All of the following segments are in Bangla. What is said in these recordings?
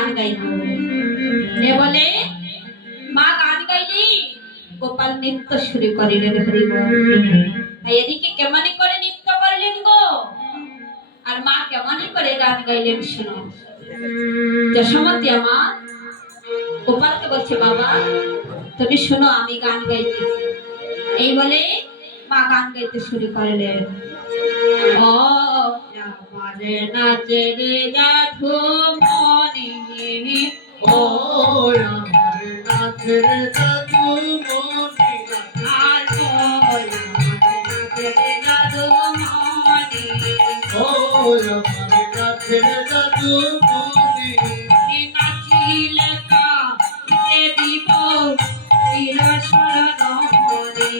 গান গাইব। এ বলে মা গান গাইলি গোপাল নৃত্য শুরু করিলেন। হরিব এদিকে কেমনি করে নৃত্য করলেন গো, আর মা কেমনি করে গান গাইলেন শুনো। যশোমতী আমার গোপালকে বলছে বাবা তুমি শোনো আমি গান গাইতেছি। এই বলে মা গান গাইতে শুরু করলেন। ও আমারে নাচে রে জাধু মনি, ও আমার নাচের জাদু মনি, আর ওই নাচে রে জাধু মনি, ও আমার নাচের জাদু মনি, নাচিলে কাঁদতে দিব চিরশরণ মনি।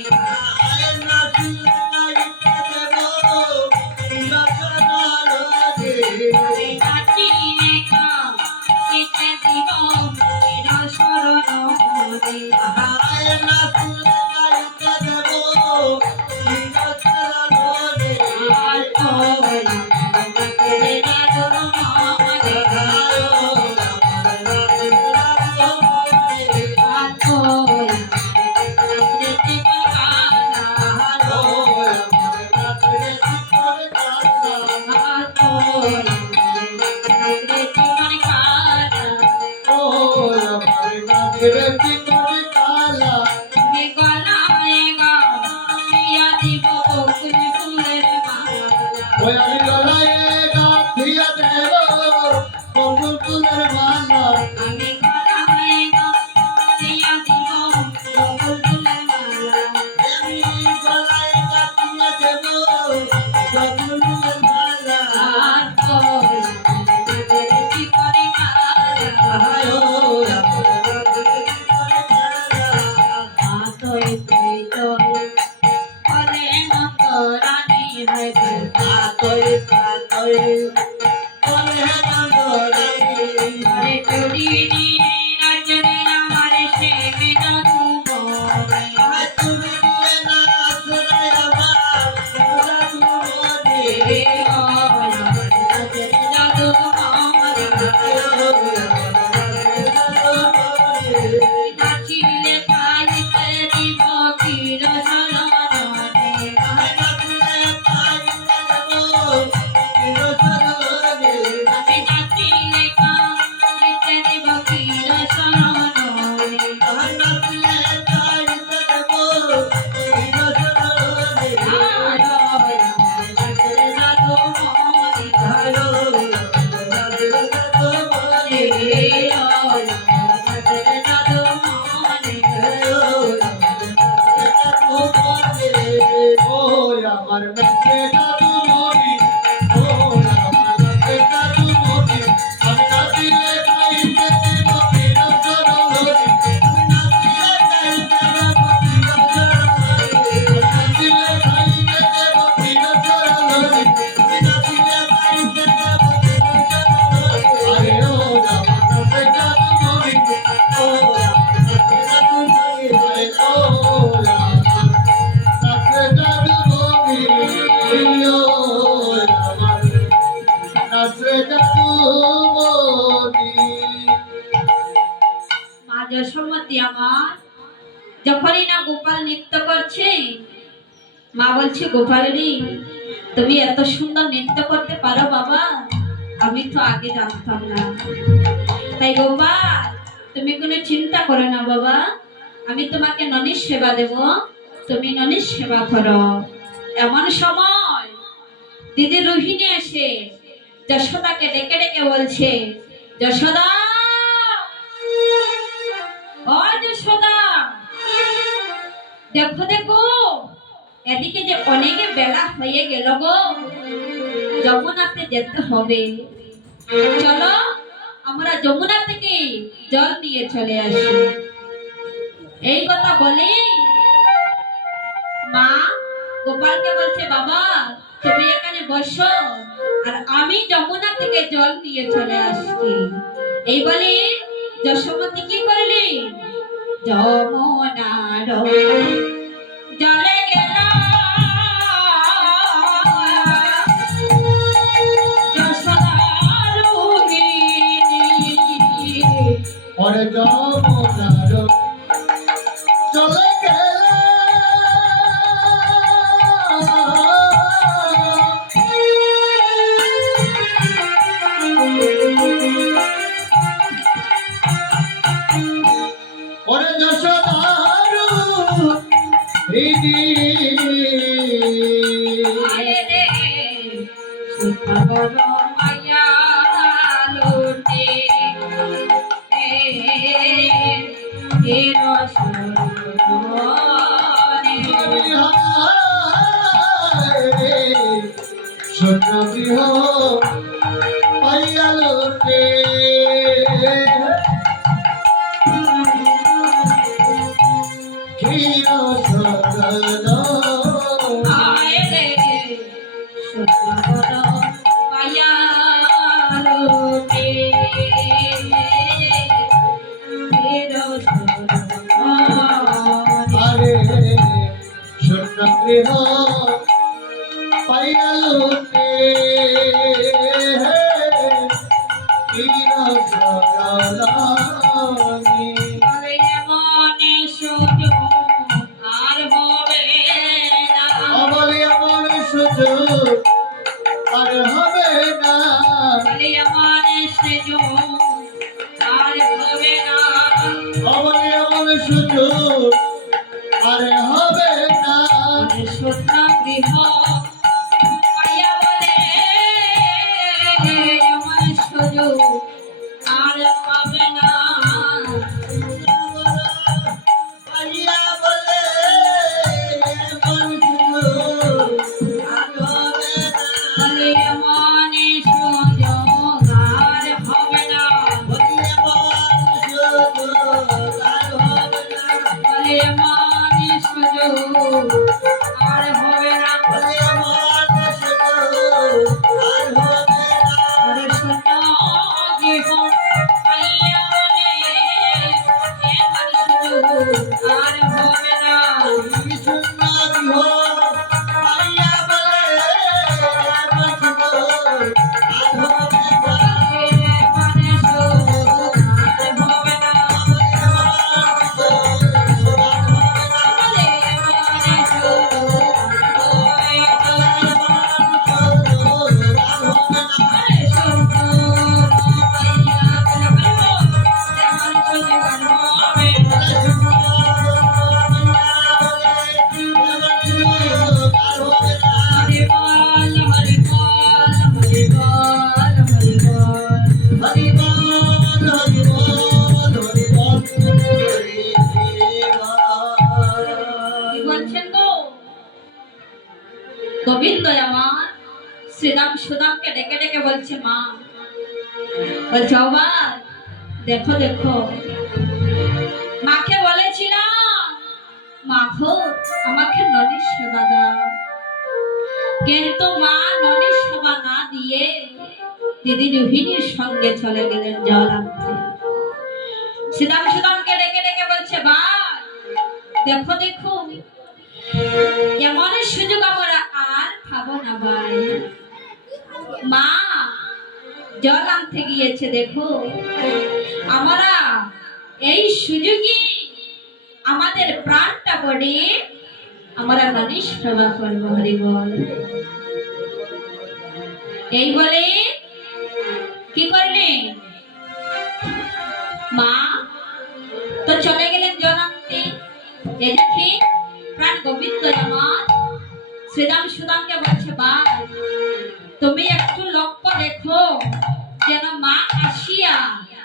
আয় নাচিলে গাইতে দেব চিরচরণ রে, নাচিলে কাঁদতে দিব চিরশরণ মনি। আয় নাচিলে গাইতে দেব চিরচরণ রে, আর ওই নাচে রে জাধু মনি, আয় ও আমার নাচের জাদু মনি, আর ওই নাচে জীবন কালা, ও আমার নাচের জীবন কালা, আর ওই নাচে জীবন কালা। ও আমার নাচের জীবন কালা, হে গলায় গাঁথিয়া দিব বকুল ফুলের মালা, ওই আমি গলায় গাঁথিয়া দেব বকুল ফুলের মালা, আমি গলায় গাঁথিয়া দিব বকুল ফুলের মালা। আমি গলায় গাঁথিয়া দেব বকুল ফুলের মালা, আর ওই নাচের জীবন কালা, আয় ও আমার নাচের জীবন কালা, আতই তুই তোই বলে নন্দ রানী হইবে, আতই আতই বলে নন্দরানী, আরে চুরি নিয়ে নাচরে আমার সে জাদু মনে। আয় তুমি নিয়ে নাচ রে আমার জাদু মনি, হে ওই আমার নাচের জাদু মনে। আয় ও আমার জাদু মনি, নাচিলে পাইতে দিব চির শরণে, আয় নাচলে পাইতে দেব চিরচরণে, আমি নাচিলে পাইতে দিব চির শরণে। আয় নাচলে পাইতে দেব চিরচরণে, আর ওই আমার নাচের জাদু মনে। আয় ও আমার নাচের জাদু মনি, হে ওই আমার নাচের জাদু মনে। আয় ও আমার নাচের জাদু মনি, ও আমার নাচের জাদু মনি, আমি নাচিলে গাইতে দেব চিরচরণে, আমি নাচিলে গাইতে দেব চিরচরণে, আমি নাচিলে গাইতে দেব চিরচরণে, আমি নাচিলে গাইতে দেব চিরচরণে, আরে ও আমার নাচের জাদু মনি, ও আমার নাচের জাদু মনি, আরে ও আমার নাচের জাদু মনি, ও আমার নাচের জাদু মনি। মা যশোমতী আমার যখনই না গোপাল নৃত্য করছে, মা বলছে গোপাল রে তুমি এত সুন্দর নৃত্য করতে পারো বাবা, আমি তো আগে জানতাম না। তাই গোপাল তুমি কোনো চিন্তা করো না বাবা, আমি তোমাকে ননির সেবা দেব, তুমি ননির সেবা করো। এমন সময় দিদি রোহিণী এসে যশোদাকে ডেকে ডেকে বলছে, যশোদা ও যশোদা, দেখো দেখো এদিকে যে অনেক বেলা হয়ে গেল গো, যমুনাতে যেতে হবে, চলো আমরা যমুনা থেকে জল নিয়ে চলে আসি। এই কথা বলে মা গোপালকে বলছে বাবা তুমি এখানে বসো, আর আমি যমুনা থেকে জল নিয়ে চলে আসছি। এই বলে যশোমতী কি করলি, যমুনার জলে গেল যশোদা রোহিণী, ওরে যমুনার চলে গেলে ওরে যশোদার হৃদি আয়ে রে সুখবর মায়া লোটে এ রসনে ছোট গৃহ পাইয়া লোটে ক্ষীর সদন আয়ে রে সুখবর মায়া লোটে এ রসনে আরে ছোট গৃহ পাইয়া লোটে ক্ষীর সদন বলে মনে সুযোগ আর হবে না অবলে এমন সুযোগ আর হবে না বলে মনে সুযোগ আর হবে না অবলে এমন সুযোগ আর হবে না বলে সত্য গৃহ পাইয়া বলে এমন সুযোগ আর পাবে না পাইয়া বলে এমন সুযোগ আর হবে না বলে মনে সুযোগ আর হবে না বলে এমন সুযোগ আর হবে না বলে মনে সুযোগ আর হবে না বলে এমন সুযোগ আর হবে না ওরে সত্য গৃহ পাইয়া বলে এমন সুযোগ আর হবে না মনে সুযোগ আর হবে না বলে মনে সুযোগ আরে সত্য পাইয়া বলে এমন সুযোগ আর হবে না হরি বল হরি বল হরি বল হরি বল কি বলছেন গো গোবিন্দ আমার শ্রীরাম সুদামকে ডেকে ডেকে বলছে মা বলছে আবার দেখো দেখো মাকে বলেছিলাম মা গো আমাকে নদীর সেবা দাও কিন্তু মা নদীর সেবা না দিয়ে দিদি রোহিণীর সঙ্গে চলে গেলেন জল আনতে শ্রীরাম সুদামকে ডেকে ডেকে বলছে বা দেখো দেখো এমন সুযোগ আমরা আর পাবো না ভাই মা জল আনতে গিয়েছে দেখো আমরা এই সুযোগে আমাদের প্রাণটা বড়ে আমরা নদীর সেবা করবো হরি বল এই বলে কি করলেন মা তো চলে গেলেন জল আনতে এই দেখি প্রাণ গোবিন্দ আমার শ্রীরাম সুদামকে বলছে ভাই তুমি একটু লক্ষ্য দেখো যেন মা আসিয়া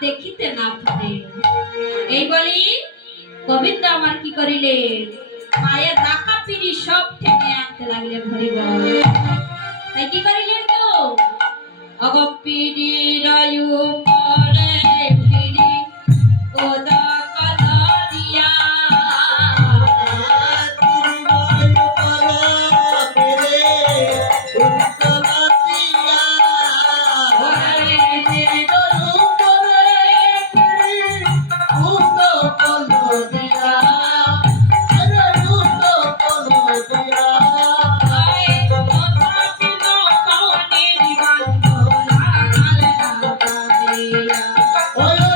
দেখিতে না পারে এই বলি গোবিন্দ আমার কি করিলে মায়ের রাখা পিড়ি সব টেনে আনতে লাগলেন হরি বল তাই কি করিলেন গো অগ পিড়ি রায়ু পরে পিড়ি ওদা কলা দিয়া Oh,